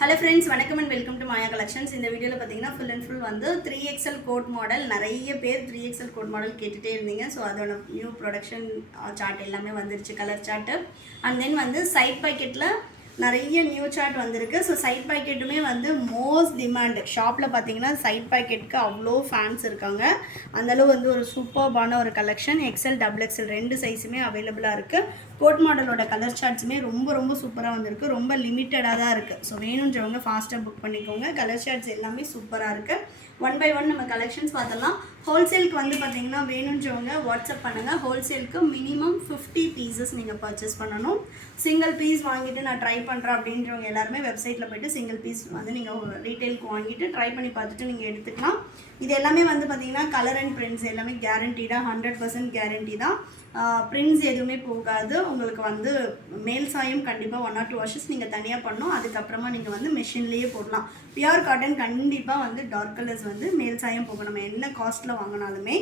Hello friends, welcome and welcome to Maya Collections. இந்த வீடியோல பாத்தீங்கன்னா full and full வந்து 3XL coat model. நிறைய பேர் 3XL coat model கேட்டுட்டே இருந்தீங்க. சோ அதோட நியூ ப்ரொடக்ஷன் சார்ட் எல்லாமே வந்துருச்சு, கலர் சார்ட். and then வந்து சைட் பாக்கெட்ல நிறைய நியூ சார்ட் வந்திருக்கு. ஸோ சைட் பாக்கெட்டுமே வந்து மோஸ்ட் டிமாண்ட். ஷாப்பில் பார்த்தீங்கன்னா சைட் பாக்கெட்டுக்கு அவ்வளோ ஃபேன்ஸ் இருக்காங்க. அந்தளவு வந்து ஒரு சூப்பர்பான ஒரு கலெக்ஷன். எக்ஸ்எல் டபுள் எக்ஸ்எல் ரெண்டு சைஸுமே அவைலபிளாக இருக்குது. கோட் மாடலோட கலர் சார்ட்ஸுமே ரொம்ப சூப்பராக வந்திருக்கு. ரொம்ப லிமிட்டடாக தான் இருக்குது. ஸோ வேணுன்றவங்க ஃபாஸ்ட்டாக புக் பண்ணிக்கோங்க. கலர் சார்ட்ஸ் எல்லாமே சூப்பராக இருக்குது. ஒன் பை ஒன் நம்ம கலெக்ஷன்ஸ் பார்த்தலாம். ஹோல்சேலுக்கு வந்து பார்த்தீங்கன்னா வேணுன்றவங்க வாட்ஸ்அப் பண்ணுங்கள். ஹோல்சேலுக்கு மினிமம் 50 பீசஸ் நீங்கள் பர்ச்சேஸ் பண்ணணும். சிங்கிள் பீஸ் வாங்கிட்டு நான் ட்ரை பண்ணுறேன் அப்படின்றவங்க எல்லாருமே வெப்சைட்டில் போய்ட்டு சிங்கிள் பீஸ் வந்து நீங்கள் ரீட்டெயிலுக்கு வாங்கிட்டு ட்ரை பண்ணி பார்த்துட்டு நீங்கள் எடுத்துக்கலாம். இது எல்லாமே வந்து பார்த்தீங்கன்னா கலர் அண்ட் பிரிண்ட்ஸ் எல்லாமே கேரண்டிடாக 100% கேரண்டி தான். பிரிண்ட்ஸ் எதுவுமே போகாது. உங்களுக்கு வந்து மேல் சாயம் கண்டிப்பாக 1 or 2 வாஷஸ் நீங்கள் தனியாக பண்ணணும். அதுக்கப்புறமா நீங்கள் வந்து மிஷின்லேயே போடலாம். பியூர் காட்டன் கண்டிப்பாக வந்து டார்க் கலர்ஸ் வந்து மேல் சாயம் போகும், நம்ம என்ன காஸ்ட்டில் வாங்கினாலுமே.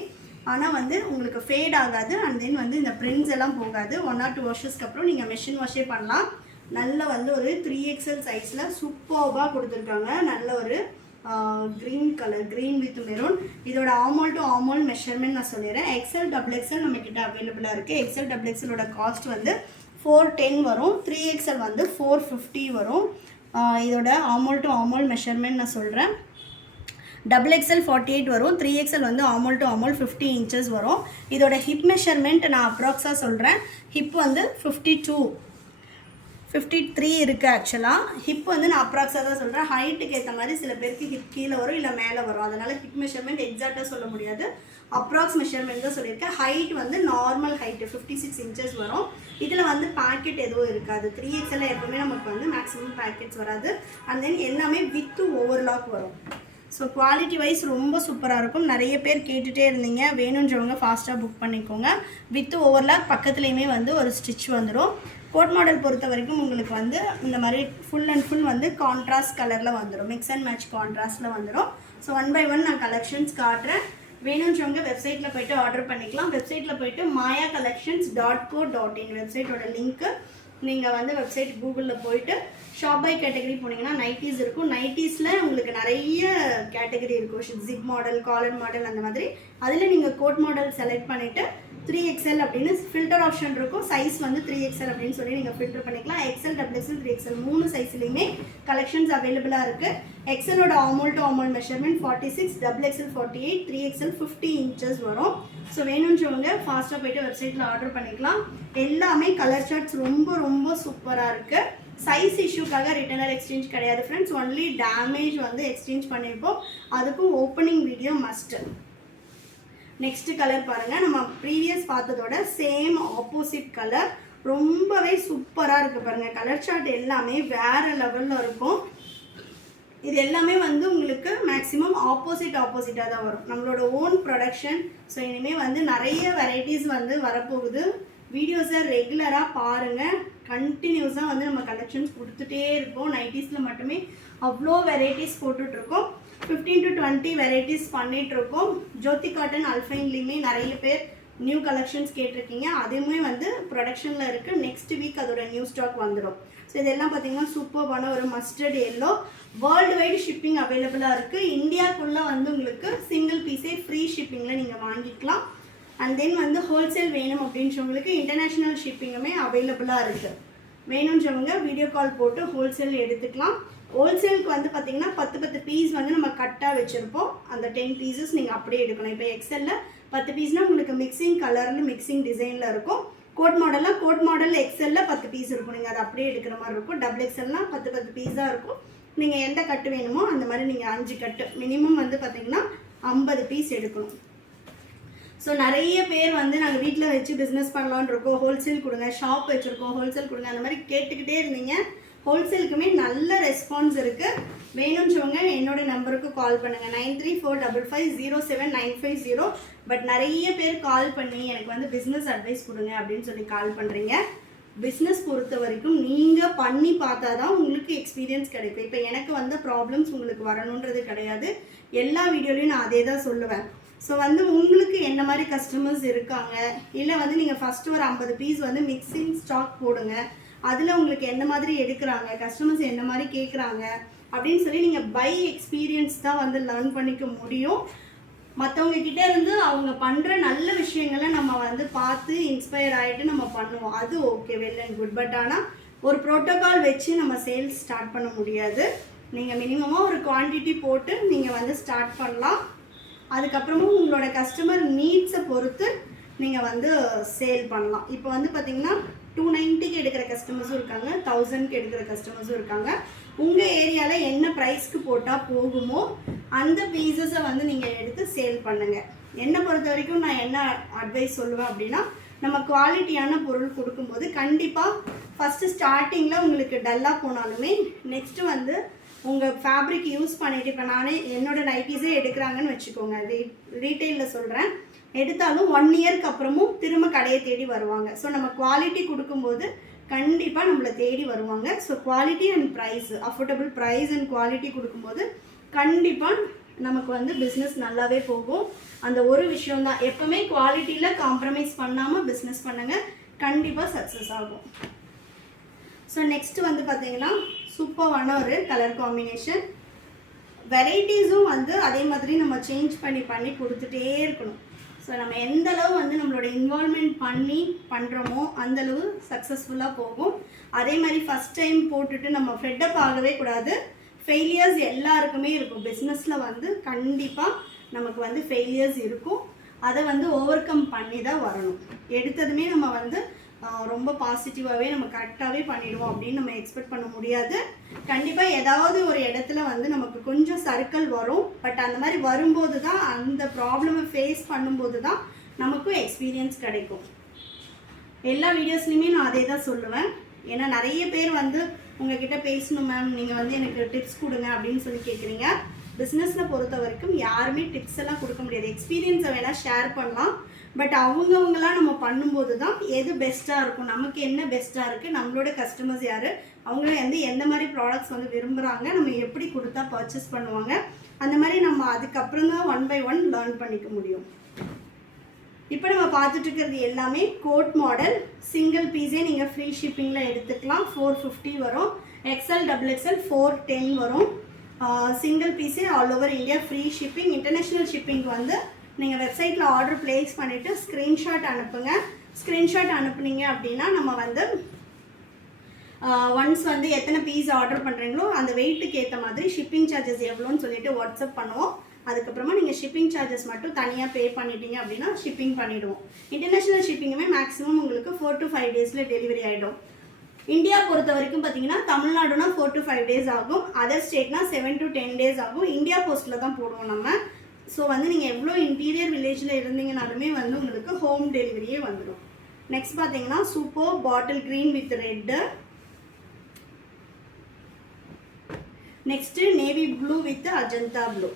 ஆனால் வந்து உங்களுக்கு ஃபேட் ஆகாது. அண்ட் தென் வந்து இந்த பிரிண்ட்ஸ் எல்லாம் போகாது. 1 or 2 வாஷஸ்க்கு அப்புறம் நீங்கள் மிஷின் வாஷே பண்ணலாம். நல்ல வந்து ஒரு 3XL சைஸில் சூப்பர்பாக கொடுத்துருக்காங்க. நல்ல ஒரு green colour, green with maroon. இதோட ஆமால் டு ஆமால் மெஷர்மெண்ட் நான் சொல்லிடுறேன். எக்ஸ்எல் டபுள் எக்ஸ்எல் நம்மக்கிட்ட அவைலபிளாக இருக்குது. எக்ஸ்எல் டபுள் எக்ஸ்எலோட காஸ்ட் வந்து 410 வரும். 3XL வந்து 450 வரும். இதோட ஆமால் டு ஆமால் மெஷர்மெண்ட் நான் சொல்கிறேன். டபுள் எக்ஸ்எல் 48 வரும். 3XL வந்து ஆமால் டு ஆமால் 50 inches வரும். இதோட ஹிப் மெஷர்மெண்ட் நான் அப்ராக்ஸாக சொல்கிறேன். ஹிப் வந்து 53 இருக்குது ஆக்சுவலாக. ஹிப் வந்து நான் அப்ராக்ஸாக தான் சொல்கிறேன். ஹைட்டுக்கு ஏற்ற மாதிரி சில பேருக்கு ஹிப் கீழே வரும், இல்லை மேலே வரும். அதனால் ஹிப் மெஷர்மெண்ட் எக்ஸாக்டாக சொல்ல முடியாது. அப்ராக்ஸ் மெஷர்மெண்ட் தான் சொல்லியிருக்கேன். ஹைட் வந்து நார்மல் ஹைட்டு 56 inches வரும். இதில் வந்து பேக்கெட் எதுவும் இருக்காது. 3XL எப்பவுமே நமக்கு வந்து மேக்ஸிமம் பேக்கெட்ஸ் வராது. அண்ட் தென் எல்லாமே வித்து ஓவர்லாக் வரும். ஸோ குவாலிட்டி வைஸ் ரொம்ப சூப்பராக இருக்கும். நிறைய பேர் கேட்டுகிட்டே இருந்தீங்க. வேணுன்றவங்க ஃபாஸ்ட்டாக புக் பண்ணிக்கோங்க. வித்து ஓவர்லாக் பக்கத்துலேயுமே வந்து ஒரு ஸ்டிச் வந்துடும். கோட் மாடல் பொறுத்த வரைக்கும் உங்களுக்கு வந்து இந்த மாதிரி ஃபுல் அண்ட் ஃபுல் வந்து கான்ட்ராஸ்ட் கலரில் வந்துடும். மிக்ஸ் அண்ட் மேட்ச் கான்ட்ராஸ்ட்டில் வந்துடும். ஸோ ஒன் பை ஒன் நான் கலெக்ஷன்ஸ் காட்டுறேன். வேணுன்றவங்க வெப்சைட்டில் போய்ட்டு ஆர்டர் பண்ணிக்கலாம். வெப்சைட்டில் போய்ட்டு mayacollections.co.in வெப்சைட்டோட லிங்க்கு. நீங்கள் வந்து வெப்சைட் கூகுளில் போயிட்டு ஷாப் பை கேட்டகரி போனீங்கன்னா நைட்டிஸ் இருக்கும். நைட்டிஸில் உங்களுக்கு நிறைய கேட்டகரி இருக்கும். ஜிப் மாடல், காலர் மாடல், அந்த மாதிரி. அதில் நீங்கள் கோட் மாடல் செலக்ட் பண்ணிவிட்டு 3XL அப்படின்னு ஃபில்டர் ஆப்ஷன் இருக்கும். சைஸ் வந்து 3XL அப்படின்னு சொல்லி நீங்கள் ஃபில்டர் பண்ணிக்கலாம். எக்ஸ்எல் டபுள் எக்ஸ்எல் 3XL 3 சைஸ்லேயுமே கலெக்ஷன்ஸ் அவைலபிளாக இருக்குது. எக்ஸ்எலோட armhole to armhole measurement 46, double XL 48, 3XL 50 inches வரும். ஸோ வேணுன்றவங்க ஃபாஸ்ட்டாக போய்ட்டு வெப்சைட்டில் ஆர்டர் பண்ணிக்கலாம். எல்லாமே கலர் சார்ட்ஸ் ரொம்ப சூப்பராக இருக்குது. சைஸ் இஷ்யூக்காக ரிட்டர்னர் எக்ஸ்சேஞ்ச் கிடையாது ஃப்ரெண்ட்ஸ். ஒன்லி டேமேஜ் வந்து எக்ஸ்சேஞ்ச் பண்ணியிருப்போம். அதுக்கும் opening video must. Next colour பாருங்கள். நம்ம ப்ரீவியஸ் பார்த்ததோட சேம் ஆப்போசிட் கலர். ரொம்பவே சூப்பராக இருக்குது பாருங்கள். கலர் சார்ட் எல்லாமே வேறு லெவலில் இருக்கும். இது எல்லாமே வந்து உங்களுக்கு மேக்ஸிமம் ஆப்போசிட்டாக தான் வரும். நம்மளோட ஓன் ப்ரொடக்ஷன். ஸோ இனிமேல் வந்து நிறைய வெரைட்டிஸ் வந்து வரப்போகுது. வீடியோஸை ரெகுலராக பாருங்கள். கண்டினியூஸாக வந்து நம்ம கலெக்ஷன்ஸ் கொடுத்துட்டே இருப்போம். நைட்டிஸில் மட்டுமே அவ்வளோ வெரைட்டிஸ் போட்டுட்ருக்கோம். 15 to 20 வெரைட்டிஸ் பண்ணிகிட்ருக்கோம். ஜோதி காட்டன் அல்ஃபைன்லேயுமே நிறைய பேர் நியூ கலெக்ஷன்ஸ் கேட்டிருக்கீங்க. அதுவுமே வந்து ப்ரொடக்ஷனில் இருக்குது. நெக்ஸ்ட் வீக் அதோட நியூ ஸ்டாக் வந்துடும். ஸோ இதெல்லாம் பார்த்தீங்கன்னா சூப்பர்பான ஒரு mustard yellow. World wide shipping அவைலபிளாக இருக்குது. இந்தியாவுக்குள்ளே வந்து உங்களுக்கு சிங்கிள் பீஸே ஃப்ரீ ஷிப்பிங்கில் நீங்கள் வாங்கிக்கலாம். அண்ட் தென் வந்து ஹோல்சேல் வேணும் அப்படின்றவங்களுக்கு இன்டர்நேஷ்னல் ஷிப்பிங்குமே அவைலபிளாக இருக்குது. வேணுன்றவங்க வீடியோ கால் போட்டு ஹோல்சேல் எடுத்துக்கலாம். ஹோல்சேலுக்கு வந்து பார்த்தீங்கன்னா 10 பீஸ் வந்து நம்ம கட்டாக வச்சுருப்போம். அந்த 10 பீசஸ் நீங்கள் அப்படியே எடுக்கணும். இப்போ எக்ஸ்எல்லில் 10 பீஸ்னால் உங்களுக்கு மிக்சிங் கலரில் மிக்சிங் டிசைனில் இருக்கும். கோட் மாடலில் எக்ஸ்எல்லில் 10 பீஸ் இருக்கும். நீங்கள் அதை அப்படியே எடுக்கிற மாதிரி இருக்கும். டபுள் எக்ஸ்எல்னால் 10 பீஸ் தான் இருக்கும். நீங்கள் எந்த கட்டு வேணுமோ அந்த மாதிரி நீங்கள் 5 கட்டு மினிமம் வந்து பார்த்தீங்கன்னா 50 பீஸ் எடுக்கணும். ஸோ நிறைய பேர் வந்து நாங்கள் வீட்டில் வச்சு பிஸ்னஸ் பண்ணலான்னு இருக்கோம், ஹோல்சேல் கொடுங்க, ஷாப் வச்சுருக்கோம், ஹோல்சேல் கொடுங்க, அந்த மாதிரி கேட்டுக்கிட்டே இருந்தீங்க. ஹோல்சேலுக்குமே நல்ல ரெஸ்பான்ஸ் இருக்குது. வேணுன்றவங்க என்னோடய நம்பருக்கு கால் பண்ணுங்கள். 9345507950. பட் நிறைய பேர் கால் பண்ணி எனக்கு வந்து பிஸ்னஸ் அட்வைஸ் கொடுங்க அப்படின்னு சொல்லி கால் பண்ணுறீங்க. பிஸ்னஸ் பொறுத்த வரைக்கும் நீங்கள் பண்ணி பார்த்தா தான் உங்களுக்கு எக்ஸ்பீரியன்ஸ் கிடைக்கும். இப்போ எனக்கு வந்த ப்ராப்ளம்ஸ் உங்களுக்கு வரணுன்றது கிடையாது. எல்லா வீடியோலையும் நான் அதே தான் சொல்லுவேன். ஸோ வந்து உங்களுக்கு என்ன மாதிரி கஸ்டமர்ஸ் இருக்காங்க, இல்லை வந்து நீங்கள் ஃபஸ்ட்டு ஒரு 50 பீஸ் வந்து மிக்சிங் ஸ்டாக் போடுங்க. அதில் உங்களுக்கு எந்த மாதிரி எடுக்கிறாங்க, கஸ்டமர்ஸ் எந்த மாதிரி கேட்குறாங்க அப்படின்னு சொல்லி நீங்கள் பை எக்ஸ்பீரியன்ஸ் தான் வந்து லேர்ன் பண்ணிக்க முடியும். மற்றவங்க கிட்டே இருந்து அவங்க பண்ணுற நல்ல விஷயங்களை நம்ம வந்து பார்த்து இன்ஸ்பயர் ஆகிட்டு நம்ம பண்ணுவோம், அது okay, well and good. But ஆனால் ஒரு ப்ரோட்டோகால் வச்சு நம்ம சேல்ஸ் ஸ்டார்ட் பண்ண முடியாது. நீங்கள் மினிமமாக ஒரு குவான்டிட்டி போட்டு நீங்கள் வந்து ஸ்டார்ட் பண்ணலாம். அதுக்கப்புறமும் உங்களோட கஸ்டமர் நீட்ஸை பொறுத்து நீங்கள் வந்து சேல் பண்ணலாம். இப்போ வந்து பார்த்திங்கன்னா 290க்கு எடுக்கிற கஸ்டமர்ஸும் இருக்காங்க, 1000க்கு எடுக்கிற கஸ்டமர்ஸும் இருக்காங்க. உங்கள் ஏரியாவில் என்ன ப்ரைஸ்க்கு போட்டால் போகுமோ அந்த பீசஸை வந்து நீங்கள் எடுத்து சேல் பண்ணுங்கள். என்னை பொறுத்த வரைக்கும் நான் என்ன அட்வைஸ் சொல்லுவேன் அப்படின்னா, நம்ம குவாலிட்டியான பொருள் கொடுக்கும்போது கண்டிப்பாக ஃபஸ்ட்டு ஸ்டார்டிங்கில் உங்களுக்கு டல்லாக போனாலுமே நெக்ஸ்ட்டு வந்து உங்கள் ஃபேப்ரிக் யூஸ் பண்ணிவிட்டு, இப்போ நானே என்னோடய நைட்டிஸே எடுக்கிறாங்கன்னு வச்சுக்கோங்க, ரீட்டெயிலில் சொல்கிறேன், எடுத்தாலும் 1 இயர்க்கு அப்புறமும் திரும்ப கடையை தேடி வருவாங்க. ஸோ நம்ம குவாலிட்டி கொடுக்கும்போது கண்டிப்பாக நம்மளை தேடி வருவாங்க. So quality and price, affordable price and quality கொடுக்கும்போது கண்டிப்பாக நமக்கு வந்து பிஸ்னஸ் நல்லாவே போகும். அந்த ஒரு விஷயம்தான், எப்போவுமே குவாலிட்டியில் காம்ப்ரமைஸ் பண்ணாமல் பிஸ்னஸ் பண்ணுங்கள், கண்டிப்பாக சக்ஸஸ் ஆகும். ஸோ நெக்ஸ்ட்டு வந்து பார்த்திங்கன்னா சூப்பரான ஒரு கலர் காம்பினேஷன். வெரைட்டிஸும் வந்து அதே மாதிரி நம்ம சேஞ்ச் பண்ணி கொடுத்துட்டே இருக்கணும். ஸோ நம்ம எந்தளவு வந்து நம்மளோட இன்வால்மெண்ட் பண்ணி பண்ணுறோமோ அந்தளவு சக்ஸஸ்ஃபுல்லாக போகும். அதே மாதிரி ஃபஸ்ட் டைம் போட்டுட்டு நம்ம ஃப்ரெட்டப் ஆகவே கூடாது. ஃபெயிலியர்ஸ் எல்லாருக்குமே இருக்கும். பிஸ்னஸில் வந்து கண்டிப்பாக நமக்கு வந்து ஃபெயிலியர்ஸ் இருக்கும். அதை வந்து ஓவர் கம் பண்ணி தான் வரணும். எடுத்ததுமே நம்ம வந்து ரொம்ப பாசிட்டிவாகவே நம்ம கரெக்டாகவே பண்ணிடுவோம் அப்படின்னு நம்ம எக்ஸ்பெக்ட் பண்ண முடியாது. கண்டிப்பாக ஏதாவது ஒரு இடத்துல வந்து நமக்கு கொஞ்சம் சர்க்கிள் வரும். பட் அந்த மாதிரி வரும்போது தான், அந்த ப்ராப்ளமை ஃபேஸ் பண்ணும்போது தான் நமக்கும் எக்ஸ்பீரியன்ஸ் கிடைக்கும். எல்லா வீடியோஸ்லையுமே நான் அதே தான் சொல்லுவேன். ஏன்னா நிறைய பேர் வந்து உங்ககிட்ட பேசணும் மேம், நீங்கள் வந்து எனக்கு டிப்ஸ் கொடுங்க அப்படின்னு சொல்லி கேட்குறீங்க. பிஸ்னஸில் பொறுத்த வரைக்கும் யாருமே டிப்ஸ் எல்லாம் கொடுக்க முடியாது. எக்ஸ்பீரியன்ஸை வேணால் ஷேர் பண்ணலாம். பட் அவங்கவுங்களாம் நம்ம பண்ணும்போது தான் எது பெஸ்ட்டாக இருக்கும், நமக்கு என்ன பெஸ்ட்டாக இருக்குது, நம்மளோட கஸ்டமர்ஸ் யார், அவங்க வந்து எந்த மாதிரி ப்ராடக்ட்ஸ் வந்து விரும்புகிறாங்க, நம்ம எப்படி கொடுத்தா பர்ச்சேஸ் பண்ணுவாங்க, அந்த மாதிரி நம்ம அதுக்கப்புறம் தான் 1 by 1 லேர்ன் பண்ணிக்க முடியும். இப்போ நம்ம பார்த்துட்டு இருக்கிறது எல்லாமே கோட் மாடல். சிங்கிள் பீஸே நீங்கள் ஃப்ரீ ஷிப்பிங்கில் எடுத்துக்கலாம். 450 வரும். XL XXL 410 வரும். சிங்கிள் பீஸே all over India free shipping. International shipping வந்து நீங்கள் வெப்சைட்டில் ஆர்டர் ப்ளேஸ் பண்ணிவிட்டு ஸ்க்ரீன்ஷாட் அனுப்புங்க. ஸ்க்ரீன்ஷாட் அனுப்புனீங்க அப்படின்னா நம்ம வந்து ஒன்ஸ் வந்து எத்தனை பீஸ் ஆர்டர் பண்ணுறீங்களோ அந்த வெயிட்டுக்கு ஏற்ற மாதிரி ஷிப்பிங் சார்ஜஸ் எவ்வளோன்னு சொல்லிட்டு வாட்ஸ்அப் பண்ணுவோம். அதுக்கப்புறமா நீங்கள் ஷிப்பிங் சார்ஜஸ் மட்டும் தனியாக பே பண்ணிட்டீங்க அப்படின்னா ஷிப்பிங் பண்ணிவிடுவோம். இன்டர்நேஷ்னல் ஷிப்பிங்குமே மேக்ஸிமம் உங்களுக்கு 4 to 5 டேஸில் டெலிவரி ஆகிடும். இந்தியா பொறுத்த வரைக்கும் பார்த்தீங்கன்னா தமிழ்நாடுனா 4 to 5 டேஸ் ஆகும். அதர் ஸ்டேட்னா 7 to 10 டேஸ் ஆகும். இந்தியா போஸ்ட்டில் தான் போடுவோம் நம்ம. ஸோ வந்து நீங்கள் எவ்வளோ இன்டீரியர் வில்லேஜில் இருந்தீங்கனாலுமே வந்து உங்களுக்கு ஹோம் டெலிவரியே வந்துடும். நெக்ஸ்ட் பார்த்தீங்கன்னா super bottle green with red. Next navy blue with Ajanta blue.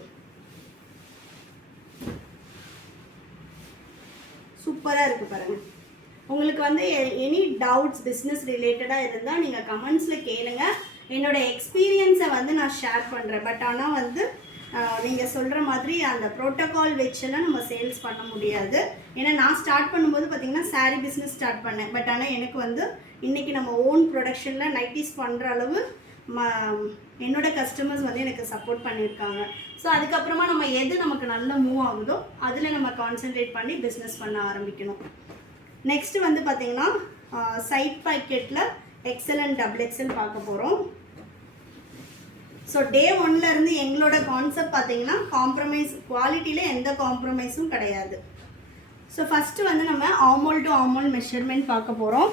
சூப்பராக இருக்குது பாருங்கள். உங்களுக்கு வந்து எனி டவுட்ஸ் பிஸ்னஸ் ரிலேட்டடாக இருந்தால் நீங்கள் கமெண்ட்ஸில் கேளுங்க. என்னோடய எக்ஸ்பீரியன்ஸை வந்து நான் ஷேர் பண்ணுறேன். பட் ஆனால் வந்து நீங்கள் சொல்கிற மாதிரி அந்த ப்ரோட்டோகால் வச்செல்லாம் நம்ம சேல்ஸ் பண்ண முடியாது. ஏன்னா நான் ஸ்டார்ட் பண்ணும்போது பார்த்திங்கன்னா சாரீ பிஸ்னஸ் ஸ்டார்ட் பண்ணேன். பட் ஆனால் எனக்கு வந்து இன்றைக்கி நம்ம ஓன் ப்ரொடக்ஷனில் நைட்டிஸ் பண்ணுற அளவு என்னோடய கஸ்டமர்ஸ் வந்து எனக்கு சப்போர்ட் பண்ணியிருக்காங்க. ஸோ அதுக்கப்புறமா நம்ம எது நமக்கு நல்லா மூவ் ஆகுதோ அதில் நம்ம கான்சென்ட்ரேட் பண்ணி பிஸ்னஸ் பண்ண ஆரம்பிக்கணும். நெக்ஸ்ட்டு வந்து பார்த்திங்கன்னா சைட் பாக்கெட்டில் XL and XXL பார்க்க போகிறோம். ஸோ டே 1லேருந்து எங்களோட கான்செப்ட் பார்த்தீங்கன்னா காம்ப்ரமைஸ், குவாலிட்டியில் எந்த காம்ப்ரமைஸும் கிடையாது. ஸோ ஃபஸ்ட்டு வந்து நம்ம ஆமோல் டு ஆமோல் மெஷர்மெண்ட் பார்க்க போகிறோம்.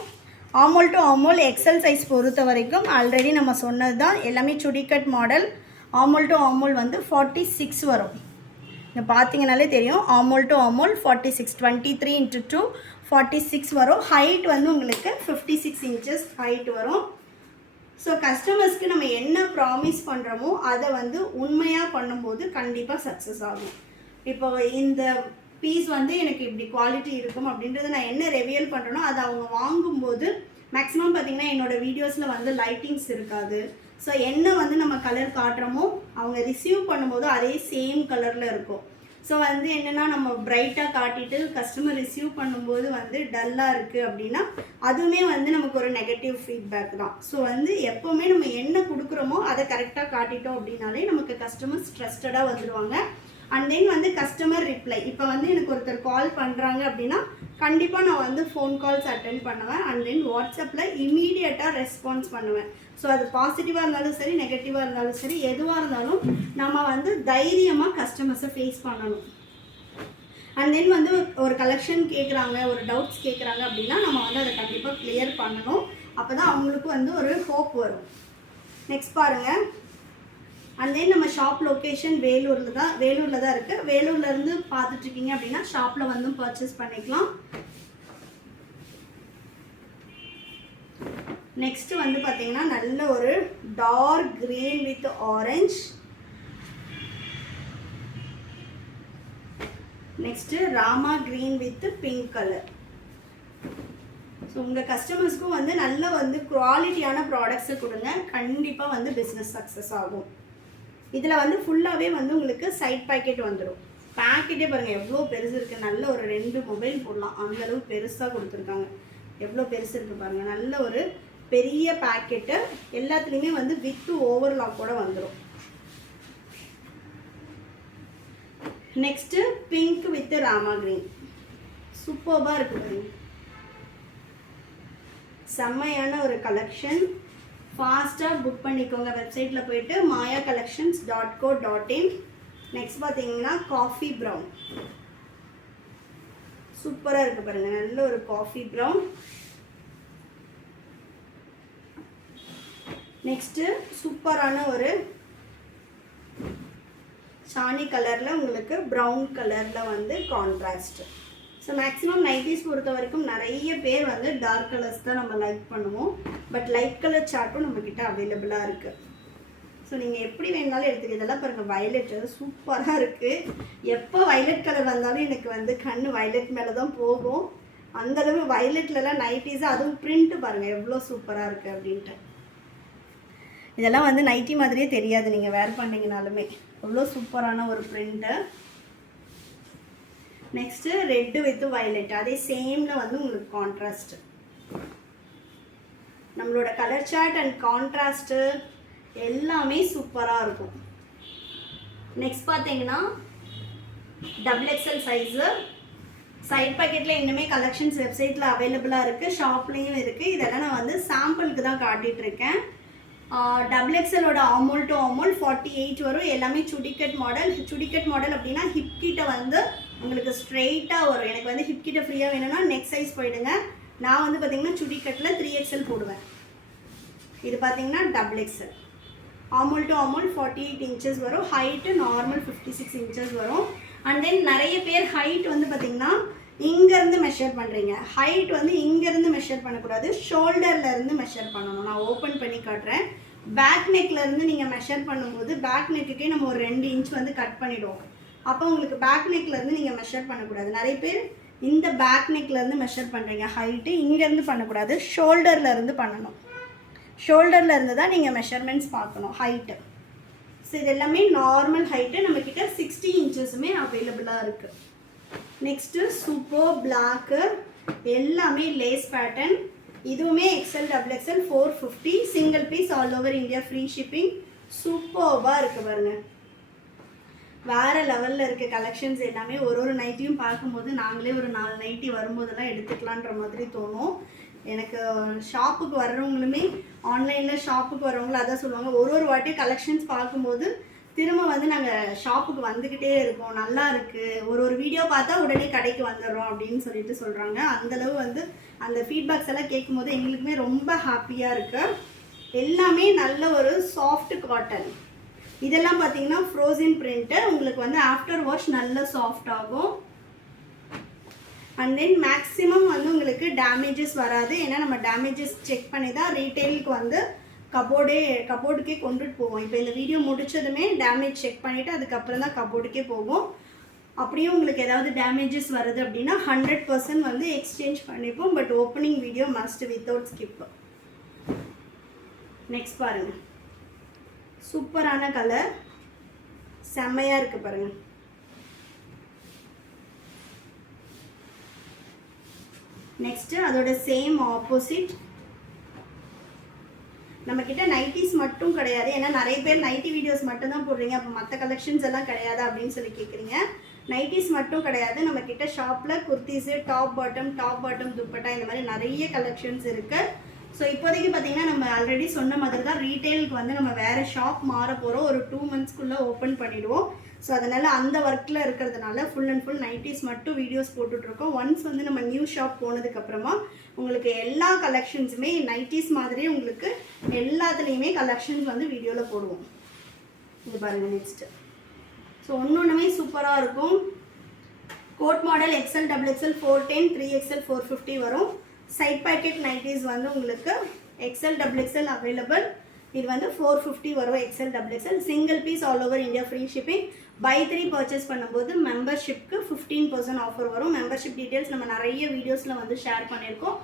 ஆமோல் டு ஆமோல் XL சைஸ் பொறுத்த வரைக்கும் ஆல்ரெடி நம்ம சொன்னது தான், எல்லாமே சுடிக்கட் மாடல். ஆமோல் டு ஆமோல் வந்து 46 வரும். இங்கே பார்த்தீங்கனாலே தெரியும், ஆமோல் டு ஆமோல் 46, 23x2 46 வரும். ஹைட் வந்து உங்களுக்கு 56 inches ஹைட் வரும். ஸோ கஸ்டமர்ஸ்க்கு நம்ம என்ன ப்ராமிஸ் பண்ணுறோமோ அதை வந்து உண்மையாக பண்ணும்போது கண்டிப்பாக சக்ஸஸ் ஆகும். இப்போ இந்த பீஸ் வந்து எனக்கு இப்படி குவாலிட்டி இருக்கும் அப்படின்றத நான் என்ன ரிவீல் பண்ணுறேனோ அதை அவங்க வாங்கும்போது மேக்ஸிமம் பார்த்திங்கன்னா என்னோடய வீடியோஸில் வந்து லைட்டிங்ஸ் இருக்காது. ஸோ என்ன வந்து நம்ம கலர் காட்டுறோமோ அவங்க ரிசீவ் பண்ணும்போது அதே சேம் கலரில் இருக்கும். ஸோ வந்து என்னென்னா நம்ம பிரைட்டாக காட்டிட்டு கஸ்டமர் ரிசீவ் பண்ணும்போது வந்து டல்லாக இருக்குது அப்படின்னா அதுவுமே வந்து நமக்கு ஒரு நெகட்டிவ் ஃபீட்பேக் தான். ஸோ வந்து எப்போவுமே நம்ம என்ன கொடுக்குறோமோ அதை கரெக்டாக காட்டிட்டோம் அப்படின்னாலே நமக்கு கஸ்டமர்ஸ் ட்ரஸ்டடாக வந்துடுவாங்க. அண்ட் தென் வந்து கஸ்டமர் ரிப்ளை, இப்போ வந்து எனக்கு ஒருத்தர் கால் பண்ணுறாங்க அப்படின்னா கண்டிப்பாக நான் வந்து ஃபோன் கால்ஸ் அட்டென்ட் பண்ணுவேன். அண்ட் தென் வாட்ஸ்அப்பில் இமீடியட்டாக ரெஸ்பான்ஸ் பண்ணுவேன். ஸோ அது பாசிட்டிவாக இருந்தாலும் சரி, நெகட்டிவாக இருந்தாலும் சரி, எதுவாக இருந்தாலும் நம்ம வந்து தைரியமாக கஸ்டமர்ஸை ஃபேஸ் பண்ணணும். அண்ட் தென் வந்து ஒரு கலெக்ஷன் கேட்குறாங்க, ஒரு டவுட்ஸ் கேட்குறாங்க அப்படின்னா நம்ம வந்து அதை கண்டிப்பாக கிளியர் பண்ணணும். அப்போ தான் அவங்களுக்கு வந்து ஒரு ஹோப் வரும். நெக்ஸ்ட் பாருங்கள். அண்ட் தென் நம்ம ஷாப் லொக்கேஷன் வேலூரில் தான் இருக்குது. வேலூர்லேருந்து பார்த்துட்ருக்கீங்க அப்படின்னா ஷாப்பில் வந்து பர்ச்சேஸ் பண்ணிக்கலாம். நெக்ஸ்ட்டு வந்து பார்த்தீங்கன்னா நல்ல ஒரு dark green with orange. Next Rama green with pink colour. So உங்கள் கஸ்டமர்ஸ்க்கும் வந்து நல்ல வந்து குவாலிட்டியான ப்ராடக்ட்ஸை கொடுங்க, கண்டிப்பாக வந்து பிஸ்னஸ் சக்ஸஸ் ஆகும். இதில் வந்து ஃபுல்லாகவே வந்து உங்களுக்கு சைட் பேக்கெட் வந்துடும். பேக்கெட்டே பாருங்கள் எவ்வளோ பெருசு இருக்குது. நல்ல ஒரு 2 மொபைல் போடலாம், அந்தளவு பெருசாக கொடுத்துருக்காங்க. எவ்வளோ பெருசு இருக்குது பாருங்கள். நல்ல ஒரு பெரிய பேக்கெட்டு. எல்லாத்துலேயுமே வந்து வித்து ஓவர்லாக் கூட வந்துடும். Next pink with Rama green. சூப்பர்பாக இருக்குது பாருங்க. செம்மையான ஒரு கலெக்ஷன். ஃபாஸ்ட்டாக புக் பண்ணிக்கோங்க. வெப்சைட்டில் போய்ட்டு mayacollections.co.in. நெக்ஸ்ட் பார்த்தீங்கன்னா காஃபி ப்ரௌன். சூப்பராக இருக்குது பாருங்கள். நல்ல ஒரு காஃபி ப்ரௌன். நெக்ஸ்ட்டு சூப்பரான ஒரு சாணி கலரில் உங்களுக்கு ப்ரௌன் கலரில் வந்து கான்ட்ராஸ்ட். ஸோ மேக்ஸிமம் நைட்டிஸ் பொறுத்த வரைக்கும் நிறைய பேர் வந்து டார்க் கலர்ஸ் தான் நம்ம லைக் பண்ணுவோம். பட் லைட் கலர் சார்ட்டும் நம்மக்கிட்ட அவைலபிளாக இருக்குது. ஸோ நீங்கள் எப்படி வேணாலும் எடுத்துக்க. இதெல்லாம் பாருங்கள் வயலட், அது சூப்பராக இருக்குது. எப்போ வயலட் கலர் வந்தாலும் எனக்கு வந்து கண் வயலட் மேலே தான் போகும். அந்தளவு வயலட்லலாம் நைட்டிஸாக, அதுவும் பிரிண்ட்டு பாருங்கள் எவ்வளோ சூப்பராக இருக்குது அப்படின்ட்டு. இதெல்லாம் வந்து நைட்டி மாதிரியே தெரியாது நீங்கள் வேர் பண்ணிங்கனாலுமே. அவ்வளோ சூப்பரான ஒரு print. Next red with violet, அதே சேமில் வந்து உங்களுக்கு கான்ட்ராஸ்ட்டு. நம்மளோட கலர் சார்ட் அண்ட் கான்ட்ராஸ்ட்டு எல்லாமே சூப்பராக இருக்கும். நெக்ஸ்ட் பார்த்தீங்கன்னா XXL சைஸு. சைட் பேக்கெட்டில் இன்னுமே கலெக்ஷன்ஸ் வெப்சைட்டில் அவைலபிளாக இருக்குது, ஷாப்லேயும் இருக்குது. இதெல்லாம் நான் வந்து சாம்பிளுக்கு தான் காட்டிகிட்ருக்கேன். XXLோட ஆமோல் டு ஆமோல் 48 வரும். எல்லாமே சுடிக்கட் மாடல். சுடிக்கட் மாடல் அப்படின்னா ஹிப் கிட்ட வந்து உங்களுக்கு ஸ்ட்ரெயிட்டாக வரும். எனக்கு வந்து ஹிப் கிட்ட ஃப்ரீயாக வேணும்னா நெக் சைஸ் போயிடுங்க. நான் வந்து பார்த்திங்கன்னா சுடிக்கட்டில் 3XL போடுவேன். இது பார்த்திங்கன்னா XXL. ஆமோல் டு ஆமோல் 48 இன்ச்சஸ் வரும். ஹைட்டு நார்மல் 56 இன்ச்சஸ் வரும். அண்ட் தென் நிறைய பேர் ஹைட் வந்து பார்த்திங்கன்னா இங்கேருந்து மெஷர் பண்ணுறீங்க. ஹைட் வந்து இங்கேருந்து மெஷர் பண்ணக்கூடாது, ஷோல்டர்லேருந்து மெஷர் பண்ணணும். நான் ஓப்பன் பண்ணி காட்டுறேன். பேக் நெக்லேருந்து நீங்கள் மெஷர் பண்ணும்போது பேக் நெக்குக்கே நம்ம ஒரு 2 இன்ச் வந்து கட் பண்ணிவிடுவோம். அப்போ உங்களுக்கு பேக் நெக்லேருந்து நீங்கள் மெஷர் பண்ணக்கூடாது. நிறைய பேர் இந்த பேக் நெக்லேருந்து மெஷர் பண்ணுறீங்க. ஹைட்டு இங்கேருந்து பண்ணக்கூடாது, ஷோல்டர்லேருந்து பண்ணணும். ஷோல்டர்லேருந்து தான் நீங்கள் மெஷர்மெண்ட்ஸ் பார்க்கணும் ஹைட்டு. ஸோ இது எல்லாமே நார்மல் ஹைட்டு. நம்மக்கிட்ட 60 இன்ச்சஸுமே அவைலபிளாக இருக்குது. நெக்ஸ்ட்டு சூப்பர் பிளாக்கு, எல்லாமே லேஸ் பேட்டர்ன். இதுவுமே XL XXL 450. Single piece all over India free shipping. சூப்பர்பாக இருக்குது பாருங்கள். வேறு லெவலில் இருக்குது கலெக்ஷன்ஸ் எல்லாமே. ஒரு நைட்டியும் பார்க்கும்போது நாங்களே ஒரு 4 நைட்டி வரும்போதெல்லாம் எடுத்துக்கலான்ற மாதிரி தோணும். எனக்கு ஷாப்புக்கு வர்றவங்களுமே ஆன்லைனில் ஷாப்புக்கு வர்றவங்களும் அதான் சொல்லுவாங்க, ஒரு வாட்டியும் கலெக்ஷன்ஸ் பார்க்கும்போது திரும்ப வந்து நாங்கள் ஷாப்புக்கு வந்துக்கிட்டே இருக்கோம், நல்லா இருக்குது, ஒரு வீடியோ பார்த்தா உடனே கடைக்கு வந்துடுறோம் அப்படின்னு சொல்லிட்டு சொல்கிறாங்க. அந்தளவு வந்து அந்த ஃபீட்பேக்ஸ் எல்லாம் கேட்கும்போது எங்களுக்குமே ரொம்ப ஹாப்பியாக இருக்குது. எல்லாமே நல்ல ஒரு சாஃப்ட் காட்டன். இதெல்லாம் பார்த்தீங்கன்னா ஃப்ரோசன் பிரிண்ட்டு. உங்களுக்கு வந்து ஆஃப்டர் வாஷ் நல்ல சாஃப்ட் ஆகும். அண்ட் தென் மேக்ஸிமம் வந்து உங்களுக்கு டேமேஜஸ் வராது. ஏன்னா நம்ம டேமேஜஸ் செக் பண்ணி தான் ரீட்டெயிலுக்கு வந்து கபோர்டுக்கே கொண்டுட்டு போவோம். இப்போ இந்த வீடியோ முடிச்சதுமே டேமேஜ் செக் பண்ணிவிட்டு அதுக்கப்புறம் தான் கபோர்டுக்கே போவோம். அப்படியும் உங்களுக்கு ஏதாவது டேமேஜஸ் வருது அப்படின்னா 100% வந்து எக்ஸ்சேஞ்ச் பண்ணிப்போம். But opening video must without skip. Next பாருங்கள், சூப்பரான கலர், செம்மையாக இருக்குது பாருங்கள். நெக்ஸ்ட்டு அதோட சேம் ஆப்போசிட் நம்மக்கிட்ட நைட்டிஸ் மட்டும் கிடையாது. ஏன்னா நிறைய பேர் நைட்டி வீடியோஸ் மட்டும்தான் போடுறீங்க, அப்போ மற்ற கலெக்ஷன்ஸ் எல்லாம் கிடையாது அப்படின்னு சொல்லி கேட்குறீங்க. நைட்டிஸ் மட்டும் கிடையாது, நம்மக்கிட்ட ஷாப்பில் குர்த்திஸு, டாப் பாட்டம் துப்பட்டா இந்த மாதிரி நிறைய கலெக்ஷன்ஸ் இருக்குது. ஸோ இப்போதைக்கு பார்த்தீங்கன்னா நம்ம ஆல்ரெடி சொன்ன மாதிரி தான் ரீட்டெயிலுக்கு வந்து நம்ம வேறு ஷாப் மாற போகிறோம். ஒரு 2 monthsக்குள்ளே ஓப்பன் பண்ணிவிடுவோம். ஸோ அதனால் அந்த ஒர்க்கில் இருக்கிறதுனால ஃபுல் அண்ட் ஃபுல் நைட்டிஸ் மட்டும் வீடியோஸ் போட்டுட்ருக்கோம். ஒன்ஸ் வந்து நம்ம நியூ ஷாப் போனதுக்கப்புறமா உங்களுக்கு எல்லா கலெக்ஷன்ஸுமே நைட்டிஸ் மாதிரியே உங்களுக்கு எல்லாத்துலேயுமே கலெக்ஷன்ஸ் வந்து வீடியோவில் போடுவோம். இது பாருங்கள் நெக்ஸ்ட்டு. ஸோ ஒன்றுமே சூப்பராக இருக்கும். Code model XL, XXL, 410, 3XL, 450 வரும். சைட் பேக்கெட் நைட்டிஸ் வந்து உங்களுக்கு XL, XXL அவைலபிள். இது வந்து 450 வரும். XL, XXL single piece all over India free shipping. Buy 3 purchase பண்ணும்போது மெம்பர்ஷிப்க்கு 15% ஆஃபர் வரும். மெம்பர்ஷிப் டீட்டெயில்ஸ் நம்ம நிறைய வீடியோஸில் வந்து ஷேர் பண்ணியிருக்கோம்.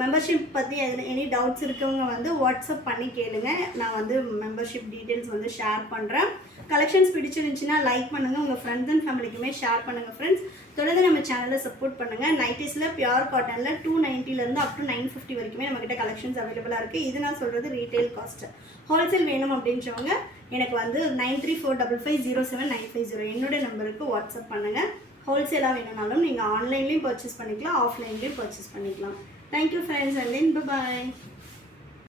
மெம்பர்ஷிப் பற்றி எனி டவுட்ஸ் இருக்கவங்க வந்து வாட்ஸ்அப் பண்ணி கேளுங்க. நான் வந்து மெம்பர்ஷிப் டீட்டெயில்ஸ் வந்து ஷேர் பண்ணுறேன். கலெக்ஷன்ஸ் பிடிச்சிருந்துச்சுன்னா லைக் பண்ணுங்கள், உங்கள் ஃப்ரெண்ட்ஸ் அண்ட் ஃபேமிலிக்குமே ஷேர் பண்ணுங்கள் ஃப்ரெண்ட்ஸ். தொடர்ந்து நம்ம சேனலை சப்போர்ட் பண்ணுங்கள். நைட்டிஸில் பியூர் காட்டனில் 290 அப் டு 950 வரைக்குமே நம்மக்கிட்ட கலெக்ஷன்ஸ் அவைலபிளாக இருக்குது. இது நான் சொல்கிறது ரீட்டெயில் காஸ்ட்டு. ஹோல்சேல் வேணும் அப்படின்றவங்க எனக்கு வந்து 9345507950 என்னோட நம்பருக்கு வாட்ஸ்அப் பண்ணுங்கள். ஹோல்சேலாக வேணும்னாலும் நீங்கள் ஆன்லைன்லேயும் பர்ச்சேஸ் பண்ணிக்கலாம், ஆஃப்லைன்லேயும் பர்ச்சேஸ் பண்ணிக்கலாம். Thank you friends and then bye bye.